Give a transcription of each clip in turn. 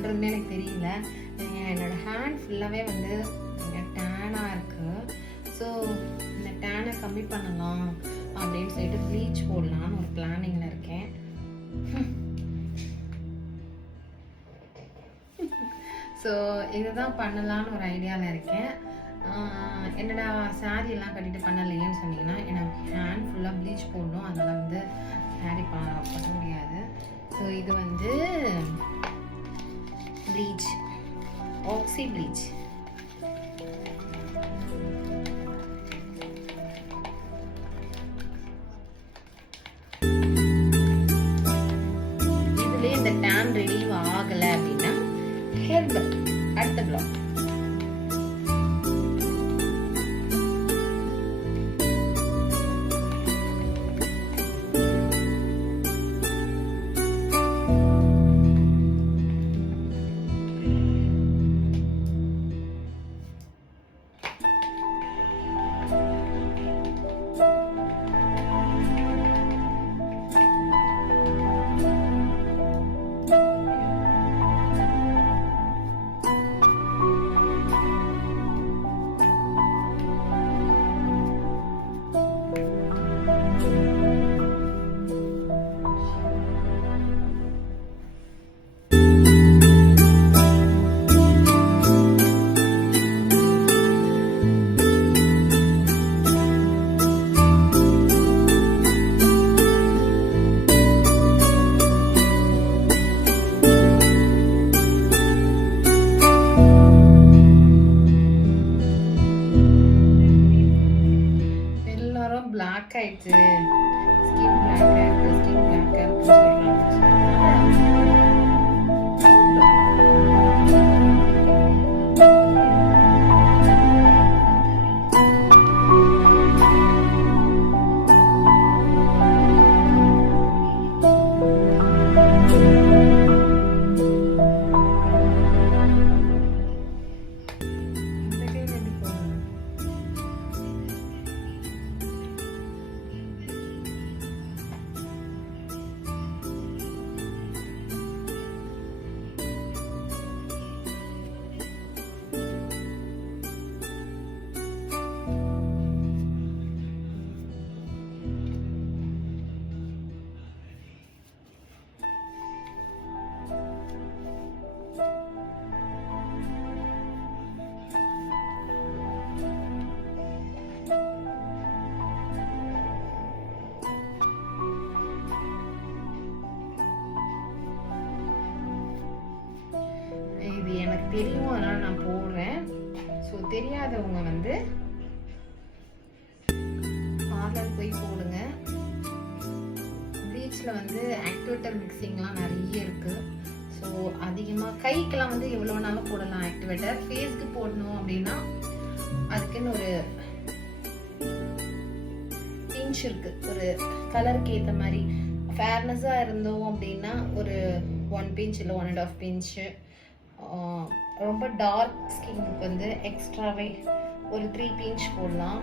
பண்ணுறதுன்னு எனக்கு தெரியல. என்னோடய ஹேண்ட் ஃபுல்லாகவே வந்து டேனாக இருக்குது. ஸோ இந்த டேனை கம்மி பண்ணலாம் அப்படின்னு சொல்லிட்டு ப்ளீச் போடலான்னு ஒரு பிளானிங்கில் இருக்கேன். ஸோ இதுதான் பண்ணலான்னு ஒரு ஐடியாவில் இருக்கேன். என்னடா சாரீ எல்லாம் கட்டிட்டு பண்ணலையேன்னு சொன்னீங்கன்னா, எனக்கு ஹேண்ட் ஃபுல்லாக ப்ளீச் போடணும், அதனால் வந்து சாரீ பண்ண முடியாது. ஸோ இது வந்து ப்ளீச், ஆக்சி ப்ளீச். இதுலேயே இந்த டேன் ரிலீவ் ஆகலை அப்படின்னா ஹெர்பல் அடுத்த பிளாக். பிளாக் ஆயிடுச்சு, ஸ்கின் பிளாக் ஆயிடுச்சு, ஸ்கின் பிளாக் ஆயிடுச்சு சொல்றாங்க. எனக்கு தெரியும், அதனால நான் போடுறேன். ஸோ தெரியாதவங்க வந்து பார்லர் போய் போடுங்க. ப்ளீச்சில் வந்து ஆக்டிவேட்டர் மிக்சிங்லாம் நிறைய இருக்குது. ஸோ அதிகமாக கைக்கெல்லாம் வந்து எவ்வளோ வேணாலும் போடலாம் ஆக்டிவேட்டர். ஃபேஸ்க்கு போடணும் அப்படின்னா அதுக்குன்னு ஒரு பிஞ்ச் இருக்குது, ஒரு கலருக்கு ஏற்ற மாதிரி. ஃபேர்னஸாக இருந்தோம் அப்படின்னா ஒரு 1 பிஞ்ச் இல்லை 1.5 பிஞ்சு. ரொம்ப டார்க் ஸ்கின்னுக்கு வந்து எக்ஸ்ட்ராவே ஒரு 3 பிஞ்ச் போடலாம்.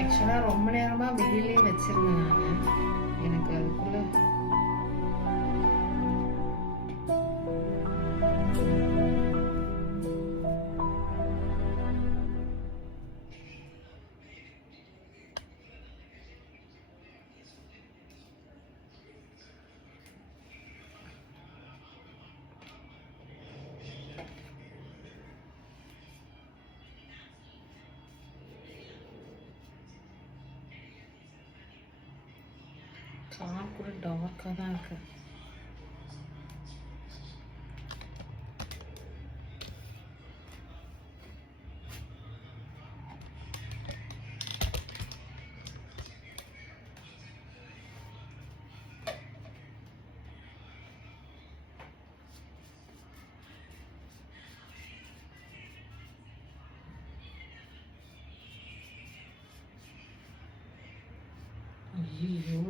ஆக்சுவலாக ரொம்ப நேரமாக வெளியிலே வச்சிருந்தேன் நான். எனக்கு அதுக்குள்ள கார் கூட டார்க்காக தான் இருக்கு. ஐயோ,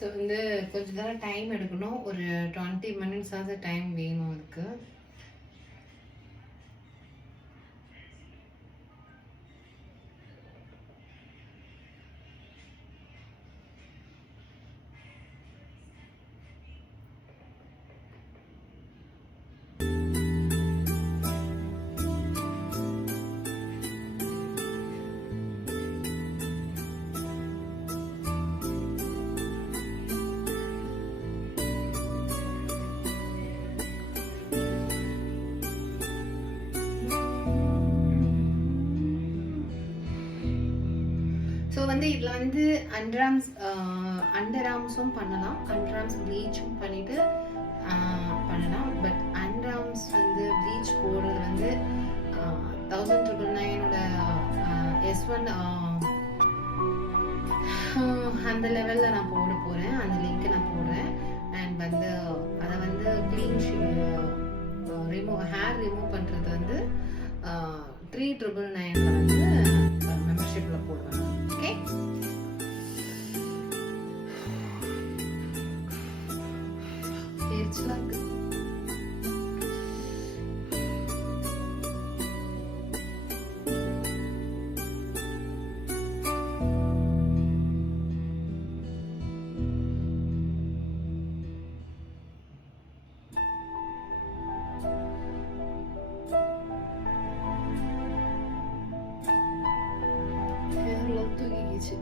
ஸோ வந்து கொஞ்சம் நேரம் டைம் எடுக்கணும். ஒரு 20 minutes ஆகுது டைம் வேணும் அதுக்கு. ஸோ வந்து இதில் வந்து அண்டர் ஆர்ம்ஸும் பண்ணலாம், அண்டர் ஆர்ம்ஸ் ப்ளீச்சும் பண்ணிட்டு பண்ணலாம். பட் அண்டர் ஆர்ம்ஸ் வந்து ப்ளீச் போடுறது வந்து 1999 S1 அந்த லெவலில் நான் போட போகிறேன். அந்த லிங்க் நான் போடுறேன். அண்ட் வந்து அதை வந்து க்ளீன் ஹேர் ரிமூவ் பண்ணுறது வந்து 3999 வந்து மெம்பர்ஷிப்பில் போடுவேன். ஓகே, எரிச்சலாக இருக்கு. தூக்கிக்கிச்சு.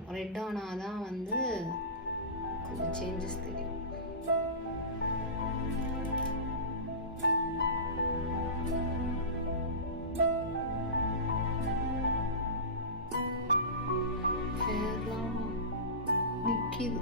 ஆகணும். ரெட் ஆனால் தான் வந்து கொஞ்சம் சேஞ்சஸ் தெரியும். ஹேர்லாம் நிற்கிது.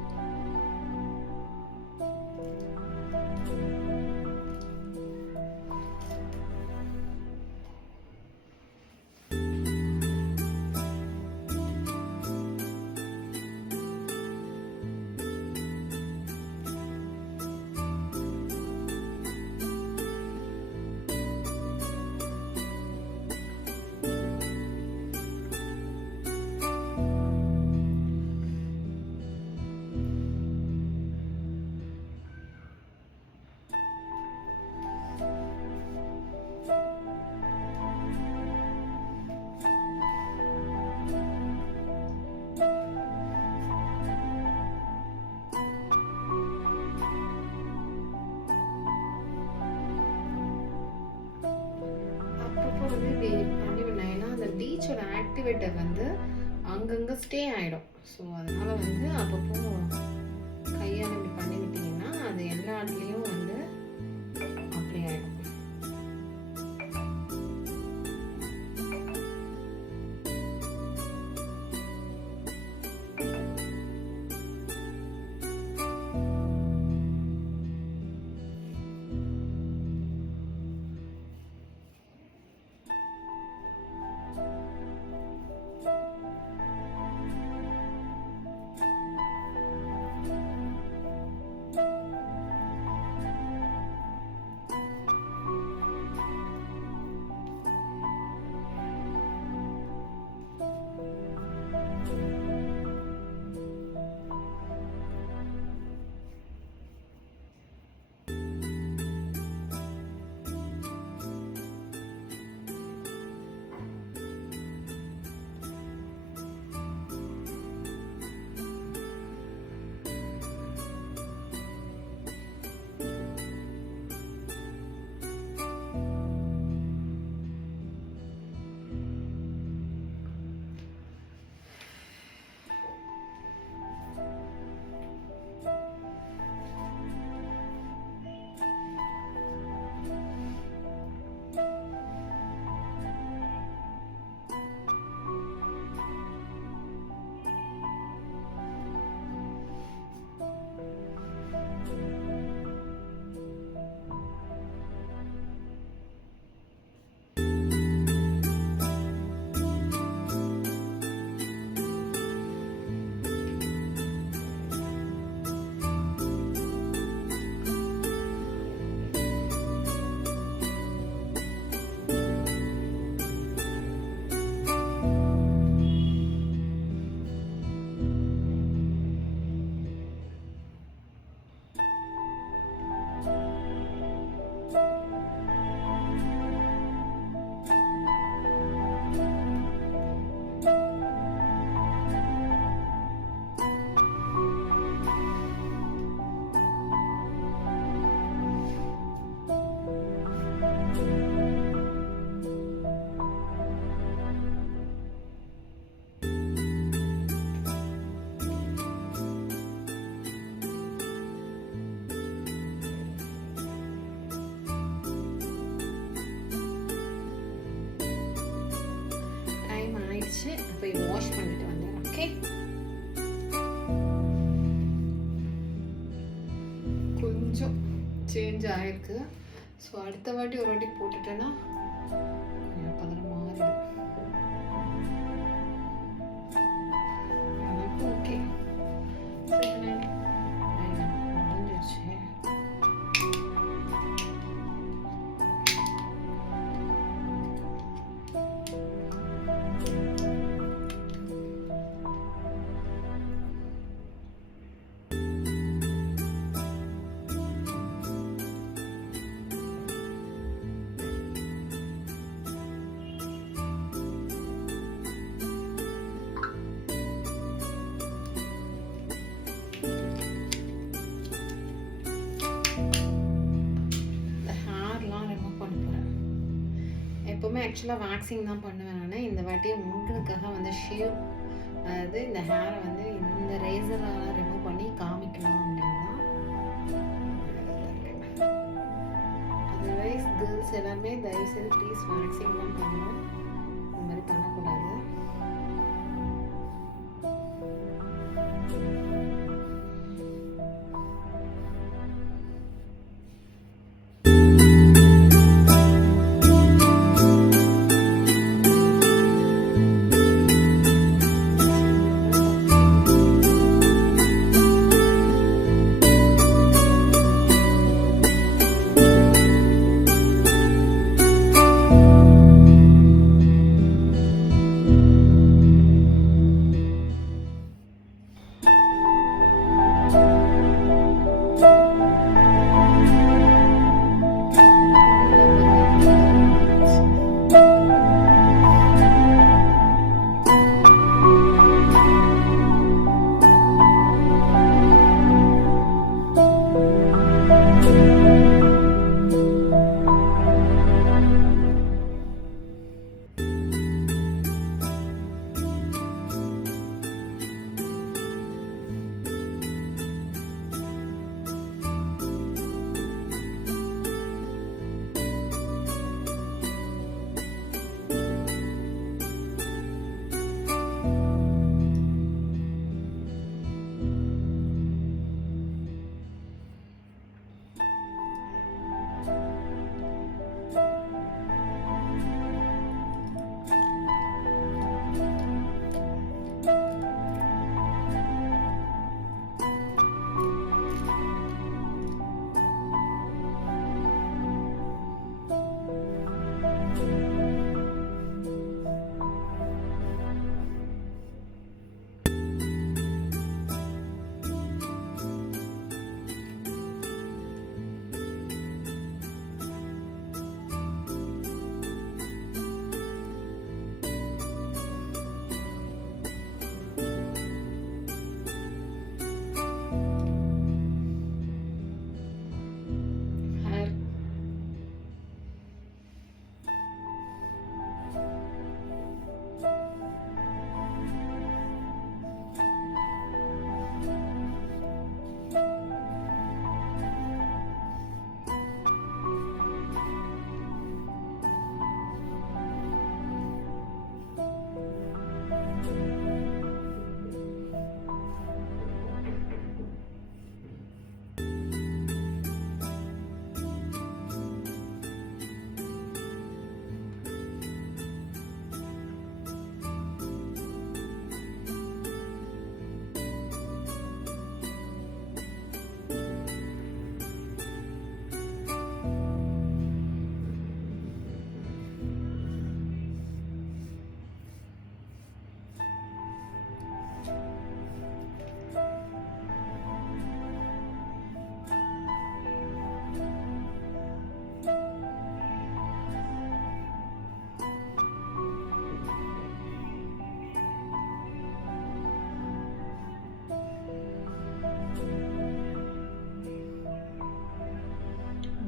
பீச்சோட ஆக்டிவேட்டர் வந்து அங்கங்கே ஸ்டே ஆகிடும். ஸோ அதனால் வந்து அப்பப்போ கையால் இப்படி பண்ணி விட்டிங்கன்னா அது எல்லா இடத்துலையும் வந்து அப்ளை ஆகிடும். போய் வாஷ் பண்ணிட்டு வந்தேன். ஓகே, கொஞ்சம் சேஞ்ச் ஆயிருக்கு. ஸோ அடுத்த வாட்டி ஒரு வாட்டி போட்டுட்டேன்னா கலர் மாறிடும். ஓகே, முடிஞ்சிருச்சு. எப்போவுமே ஆக்சுவலாக வேக்சிங் தான் பண்ணுவேன் நான். இந்த வாட்டி உங்களுக்காக வந்து ஷேவ் அதாவது இந்த ஹேரை வந்து இந்த ரேசரால் ரிமூவ் பண்ணி காமிக்கலாம் அப்படின்னா. அதர்வைஸ் கேர்ள்ஸ் எல்லாமே தயவுசெய்து ப்ளீஸ் வேக்சிங் தான் பண்ணணும், இந்த மாதிரி பண்ணக்கூடாது.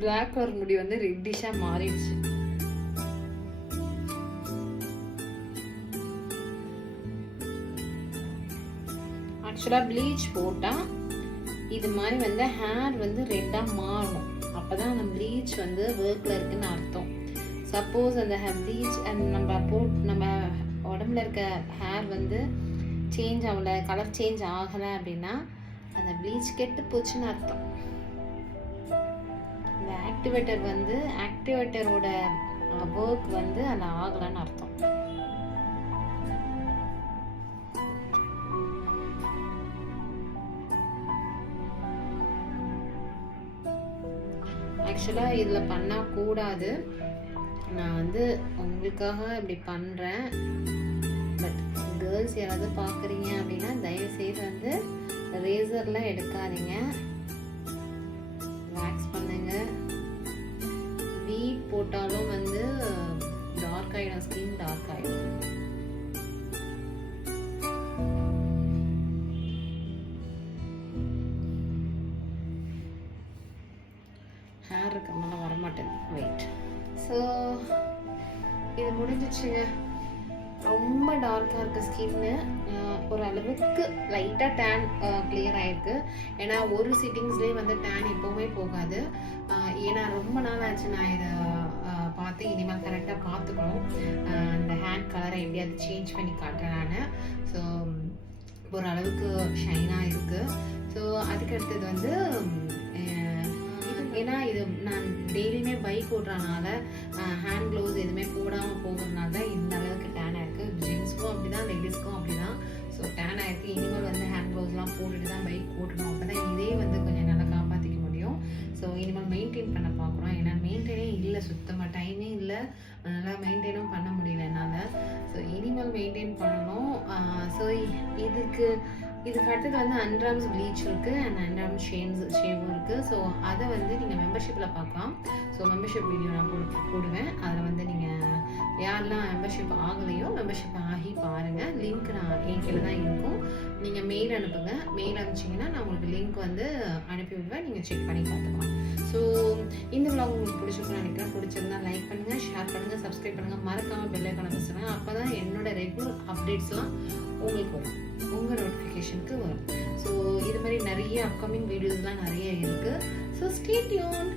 பிளாக் கலர் முடி வந்து ரெட்டிஷாக மாறிடுச்சு. ஆக்சுவலாக ப்ளீச் போட்டால் இது மாதிரி வந்து ஹேர் வந்து ரெட்டாக மாறணும். அப்போ தான் அந்த ப்ளீச் வந்து ஒர்க்கில் இருக்குதுன்னு அர்த்தம். சப்போஸ் அந்த ப்ளீச் நம்ம உடம்புல இருக்க ஹேர் வந்து சேஞ்ச் ஆகலை, கலர் சேஞ்ச் ஆகலை அப்படின்னா அந்த ப்ளீச் கெட்டு போச்சுன்னு அர்த்தம். இந்த ஆக்டிவேட்டரோட ஒர்க் வந்து அதில் ஆகலைன்னு அர்த்தம். ஆக்சுவலாக இதில் பண்ணக்கூடாது, நான் வந்து உங்களுக்காக இப்படி பண்ணுறேன். பட் கேர்ள்ஸ் யாராவது பார்க்குறீங்க அப்படின்னா தயவுசெய்து வந்து ரேசர்லாம் எடுக்காதீங்க, வேக்ஸ் பண்ணுங்க. வீட் போட்டாலும் வந்து டார்க் ஆகிடும், ஸ்கின் டார்க் ஆகிடும். ஹேர் இருக்கிறதுனால வரமாட்டேன். வெயிட். ஸோ இது முடிஞ்சிச்சுங்க. ரொம்ப டார்க்காக இருக்க ஸ்கின்னு ஓரளவுக்கு லைட்டாக டேன் கிளியர் ஆகிருக்கு. ஏன்னா ஒரு சிட்டிங்ஸ்லேயே வந்து டேன் எப்போவுமே போகாது. ஏன்னா ரொம்ப நாள் ஆச்சு நான் இதை பார்த்து. இனிமேல் கரெக்டாக பார்த்துக்கணும். அந்த ஹேண்ட் கலரை எப்படியாவது சேஞ்ச் பண்ணி காட்டுறேன் நான். ஸோ ஓரளவுக்கு ஷைனாக இருக்குது. ஸோ அதுக்கு அடுத்தது வந்து ஏன்னா இது நான் டெய்லியுமே பைக் ஓட்டுறனால ஹேண்ட் க்ளவுஸ் எதுவுமே போடாமல் போகிறதுனால தான் இந்த அளவுக்கு டேன் ஆயிருக்கு. ஜென்ஸ்க்கும் அப்படி தான், லேடிஸ்க்கும் அப்படி தான். ஸோ டேன் ஆயிருக்கு. இனிமேல் வந்து ஹேண்ட் க்ளவுஸ்லாம் போட்டுட்டு தான் பைக் ஓட்டணும். அப்போ தான் இதே வந்து கொஞ்சம் நல்லா காப்பாற்றிக்க முடியும். ஸோ இனிமேல் மெயின்டைன் பண்ண பார்க்குறோம். ஏன்னா மெயின்டைனே இல்லை, சுத்தமாக டைமே இல்லை, அதனால் மெயின்டைனும் பண்ண முடியல என்னால். ஸோ இனிமேல் மெயின்டைன் பண்ணணும். ஸோ இதுக்கு அடுத்தது வந்து அண்டர்ஆர்ம்ஸ் ப்ளீச் இருக்குது அண்ட் அண்டர்ஆர்ம்ஸ் ஷேவும் இருக்குது. ஸோ அதை வந்து நீங்கள் மெம்பர்ஷிப்பில் பார்க்கலாம். ஸோ மெம்பர்ஷிப் வீடியோ நான் போடுவேன். அதில் வந்து நீங்கள் யாரெல்லாம் மெம்பர்ஷிப் ஆகலையோ மெம்பர்ஷிப் ஆகி பாருங்கள். லிங்க் நான் என் கீழே தான் இருக்கும். நீங்கள் மெயில் அனுப்புங்க. மெயில் அனுப்பிச்சிங்கன்னா நான் உங்களுக்கு லிங்க் வந்து அனுப்பி விடுவேன். நீங்கள் செக் பண்ணி பார்த்துக்கலாம். ஸோ இந்த vlog உங்களுக்கு பிடிச்சிருக்குன்னு நினைக்கிறேன். பிடிச்சிருந்தா லைக் பண்ணுங்கள், ஷேர் பண்ணுங்கள், சப்ஸ்கிரைப் பண்ணுங்கள், மறக்காமல் பெல் ஐக்கானை ப்ரெஸ் பண்ணுங்கள். அப்போ தான் என்னோட ரெகுலர் அப்டேட்ஸ்லாம் உங்களுக்கு வரும், உங்கள் நோட்டிஃபிகேஷனுக்கு வரும். ஸோ இது மாதிரி நிறைய அப்கமிங் வீடியோஸ்லாம் நிறைய இருக்குது. So stay tuned.